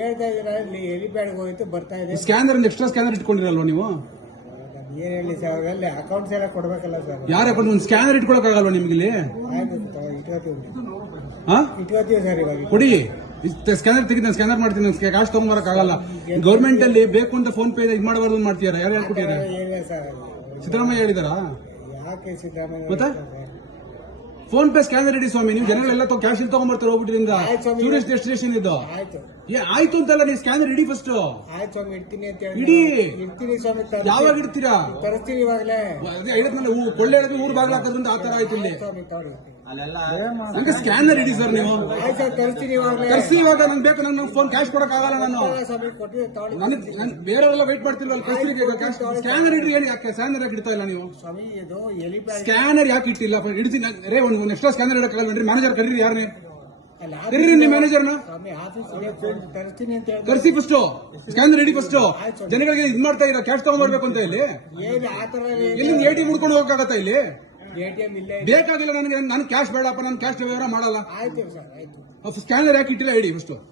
ಹೇಳ್ತಾ ಇದ್ದೀರಾ ಇಲ್ಲಿ ಹೆಲಿಪ್ಯಾಡ್ಗೆ ಹೋಯ್ತು ಬರ್ತಾ ಇದೆ. ಸ್ಕ್ಯಾನರ್ ಎಕ್ಸ್ಟ್ರಾ ಸ್ಕ್ಯಾನರ್ ಇಟ್ಕೊಂಡಿರಲ್ವಾ ನೀವು? ಏನ್ ಹೇಳಿ ಸರ್ ಅವರಲ್ಲಿ ಅಕೌಂಟ್ಸ್ ಎಲ್ಲ ಕೊಡ್ಬೇಕಲ್ಲ ಸರ್. ಯಾರ ಅಕೌಂಟ್ ಒಂದು ಸ್ಕ್ಯಾನರ್ ಇಟ್ಕೊಳಕ್ಕಾಗಲ್ವಾ ನಿಮ್ಗೆ ಇಲ್ಲಿ? ಆಯ್ತು ಇಟ್ಕೋತೀವಿ ಹಾ? ಇಟ್ಕೋತೀವಿ ಸರ್ ಇವಾಗ. ಕೊಡಿ. ಸ್ಕ್ಯಾನರ್ ತೆಗೆದು ನಾನು ಸ್ಕ್ಯಾನರ್ ಮಾಡ್ತೀನಿ ನಾನು ತಗೊಂಡ್ಬರಕ್ ಆಗಲ್ಲ ಗೌರ್ಮೆಂಟ್ ಅಲ್ಲಿ ಬೇಕು ಅಂತ ಫೋನ್ ಪೇ ಇದು ಮಾಡಬಾರ್ದು ಅಂತ ಮಾಡ್ತೀರಾ? ಯಾರು ಹೇಳ್ಕೊಟ್ಟಿದ್ದಾರೆ? ಏನಿಲ್ಲ ಸರ್ ಸಿದ್ದರಾಮಯ್ಯ ಹೇಳಿದಾರಾ? ಯಾಕೆ ಸಿದ್ದರಾಮಯ್ಯ ಮತ್ತೆ? ಫೋನ್ ಪೇ ಸ್ಕ್ಯಾನರ್ ಇಡಿ ಸ್ವಾಮಿ. ನೀವು ಜನಗಳೆಲ್ಲ ಕ್ಯಾಶ್ ಇಲ್ಲಿ ತಗೊಂಡ್ಬರ್ತಾರೆ ಹೋಗ್ಬಿಟ್ಟಿರಿಂದ. ಟೂರಿಸ್ಟ್ ಡೆಸ್ಟಿನೇಷನ್ ಇದು. ಆಯ್ತು. ಏ ಆಯ್ತು ಅಂತಲ್ಲ ನೀವು ಸ್ಕ್ಯಾನರ್ ಇಡಿ ಫಸ್ಟ್ ಆಯ್ತು ಸ್ವಾಮಿ ಇಡ್ತೀನಿ ಅಂತ ಇಡಿ. ಹೇಳಿ ಇಡ್ತೀನಿ ಸ್ವಾಮಿ ತರ್ತೀನಿ. ಯಾವಾಗ ಇಡ್ತೀರಾ? ತರಿಸ್ತೀನಿ ಇವಾಗಲೇ. ಅದೇ ಹೇಳಿದ್ನಲ್ಲ ಹೂ ಕೊಳ್ಳೆ ಊರ್ ಬಾಗ್ಲ ಹಾಕೋದ್ರಿಂದ ಆ ತರ ಆಯ್ತು ಇಲ್ಲಿ. ಸ್ವಾಮಿ ಹಂಗೆ ಸ್ಕ್ಯಾನರ್ ಇಡಿ ಸರ್ ನೀವು. ಕರ್ಸಿ ಇವಾಗ ನಂಗೆ ಬೇಕು ನನ್ನ ಫೋನ್ ಕ್ಯಾಶ್ ಕೊಡಕ್ ಆಗಲ್ಲ ನಾನು. ನನಗೆ ನಾನು ಬೇರೆಯವರೆಲ್ಲ ವೇಟ್ ಮಾಡ್ತಿಲ್ವಲ್ಲ ಕರ್ಸಿ ಕ್ಯಾಶ್ ಸ್ಕ್ಯಾನರ್ ಇಡ್ರಿ ಹೇಳಿ ಯಾಕೆ? ಸ್ಕ್ಯಾನರ್ ಯಾಕೆ ಇಡ್ತಾ ಇಲ್ಲ ನೀವು? ಸ್ವಾಮಿ ಇದು ಹೆಲಿಪ್ಯಾಡ್ ಸ್ಕ್ಯಾನರ್ ಯಾಕೆ ಇಟ್ಟಿಲ್ಲ? ಇಡ್ತೀನಿ. ನಾನ್- ರೇ ಒಂದು ಎಕ್ಸ್ಟ್ರಾ ಸ್ಕ್ಯಾನರ್ ಇಡಕ್ಕಾಗಲ್ವೇನ್ರಿ ಮ್ಯಾನೇಜರ್ ಕರೀರಿ ಯಾರನ್ನೇ ಕರೀರಿ ನಿಮ್ಮ ಮ್ಯಾನೇಜರ್ನ ಕರ್ಸಿ ಫಸ್ಟ್ ಸ್ಕ್ಯಾನರ್ ಇಡಿ ಫಸ್ಟ್ ಜನಗಳಿಗೆ ಇದ್ ಮಾಡ್ತಾ ಇರೋ ಕ್ಯಾಶ್ ತಗೊಂಡ್ಬರ್ಬೇಕು ಅಂತ ಇಲ್ಲಿ? ಏನು ಎಲ್ಲಿ ಎ ಟಿ ಮುಡ್ಕೊಂಡು ಹೋಗಕ್ಕಾಗತ್ತಾ ಇಲ್ಲಿ? ಎ ಟಿ ಎಂ ಇಲ್ಲೇ ಇದೆ. ಬೇಕಾಗಿಲ್ಲ ನನಗೆ ನಾನು ಕ್ಯಾಶ್ ಬೇಡಪ್ಪ ನಾನು ಕ್ಯಾಶ್ ವ್ಯವಹಾರ ಮಾಡಲ್ಲ. ಆಯ್ತು ಸರ್ ಆಯ್ತು. ಸ್ಕ್ಯಾನರ್ ಯಾಕೆ ಇಟ್ಟಿಲ್ಲ ಹೇಳಿ ಫಸ್ಟ್